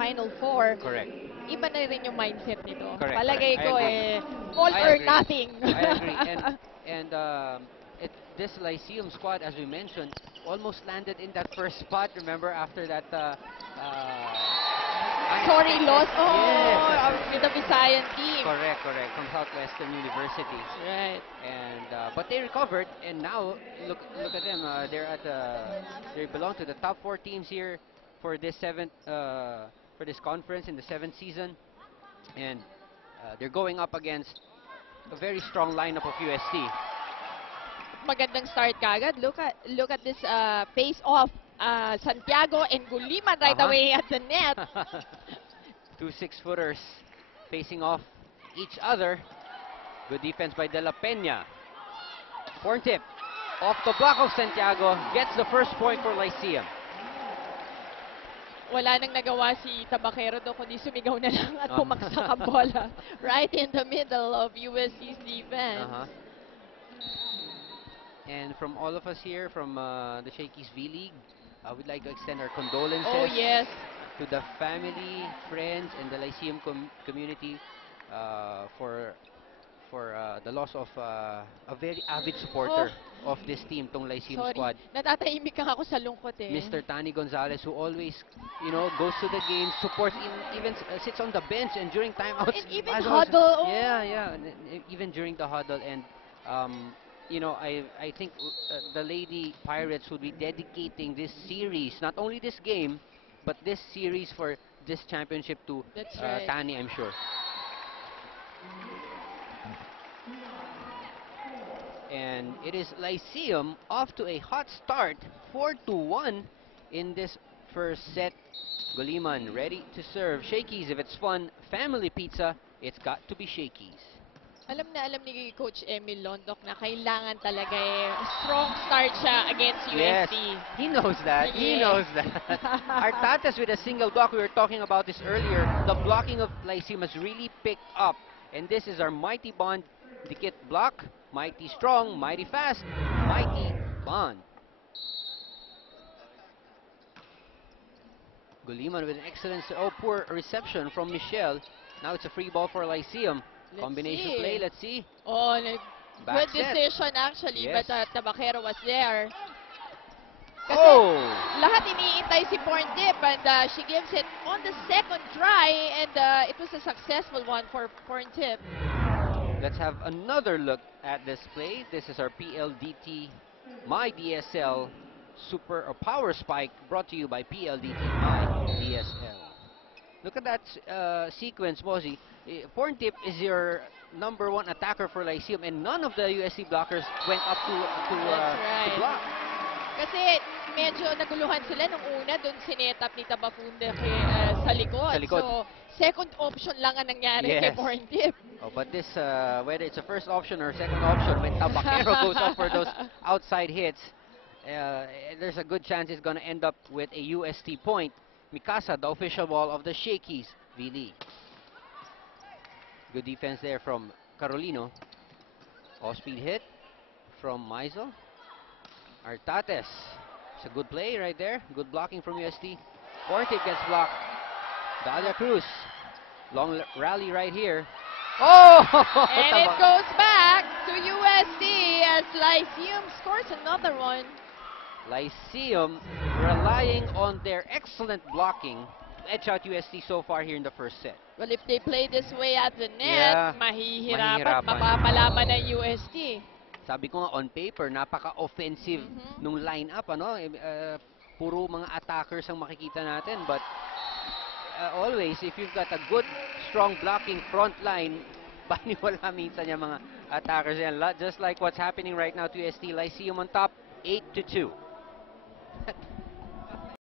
Final Four, Correct. iba na rin yung mindset nito. Correct, correct. Palagay I ko agree. all I or agree. nothing. I agree. And this Lyceum squad, as we mentioned, almost landed in that first spot. Remember after that Sorry, unexpected. loss. Yes. With the Visayan team. Correct, correct. From Southwestern University. Right. And but they recovered, and now look at them. They belong to the top 4 teams here for this for this conference in the 7th season, and they're going up against a very strong lineup of UST. Magandang start kagad. Look at this face off. Santiago and Guliman right away at the net. 2 6-footers facing off each other. Good defense by De La Peña. Form tip off the block of Santiago, gets the first point for Lyceum. Wala nang nagawa si Tabakero doon kundi sumigaw na lang at pumaksak ang bola right in the middle of USC's defense. And from all of us here from the Shakey's V-League, we'd like to extend our condolences Oh yes, to the family, friends, and the Lyceum community for the loss of a very avid supporter of this team, tong Lyceum squad. Natatahimik ka ako sa lungkot eh. Mr. Tani Gonzalez, who always, you know, goes to the games, supports, even sits on the bench, and during timeouts. And even huddle. Yeah, yeah, even during the huddle. And, you know, I think the Lady Pirates will be dedicating this series, not only this game, but this series for this championship to Tani, I'm sure. And it is Lyceum off to a hot start, 4-1 in this first set. Guliman ready to serve. Shakey's, if it's fun, family pizza, it's got to be Shakey's. Alam na alam ni Coach Emil Londok na kailangan talaga strong start siya against UST. Yes, he knows that. He knows that. Artates with a single block. We were talking about this earlier. The blocking of Lyceum has really picked up. And this is our Mighty Bond Dikit block. Mighty strong, mighty fast, Mighty Bond. Guliman with an excellent, poor reception from Michelle. Now it's a free ball for Lyceum. Combination play, let's see. Oh, good decision actually, yes. but Tabakero was there. Kasi lahat iniintay si Porntip, and she gives it on the second try, and it was a successful one for Porntip. Let's have another look at this play. This is our PLDT My DSL Super or Power Spike, brought to you by PLDT My DSL. Look at that sequence, Mozzie. Porntip is your #1 attacker for Lyceum, and none of the USC blockers went up to block. Kasi medyo naguluhan sila nung una, doon sinetap ni Tabafunda sa likod. So, second option lang ang nangyari kay Porntip. Oh, but this, whether it's a first option or second option, when Tabakero goes up for those outside hits, there's a good chance it's going to end up with a UST point. Mikasa, the official ball of the Shakey's V-League. Good defense there from Carolino. Off-speed hit from Maizo. Artates. It's a good play right there. Good blocking from UST. Porntip gets blocked. Dalia Cruz. Long rally right here. Oh! And it goes back to UST as Lyceum scores another one. Lyceum relying on their excellent blocking to edge out UST so far here in the first set. Well, if they play this way at the net, mahihirapan, mapapalaban ng UST. Sabi ko nga, on paper, napaka-offensive nung lineup, ano? Puro mga attackers ang makikita natin, but always, if you've got a good, strong blocking front line, baniwala minsan yung mga attackers yan. Just like what's happening right now to UST. Lyceum on top, 8-2.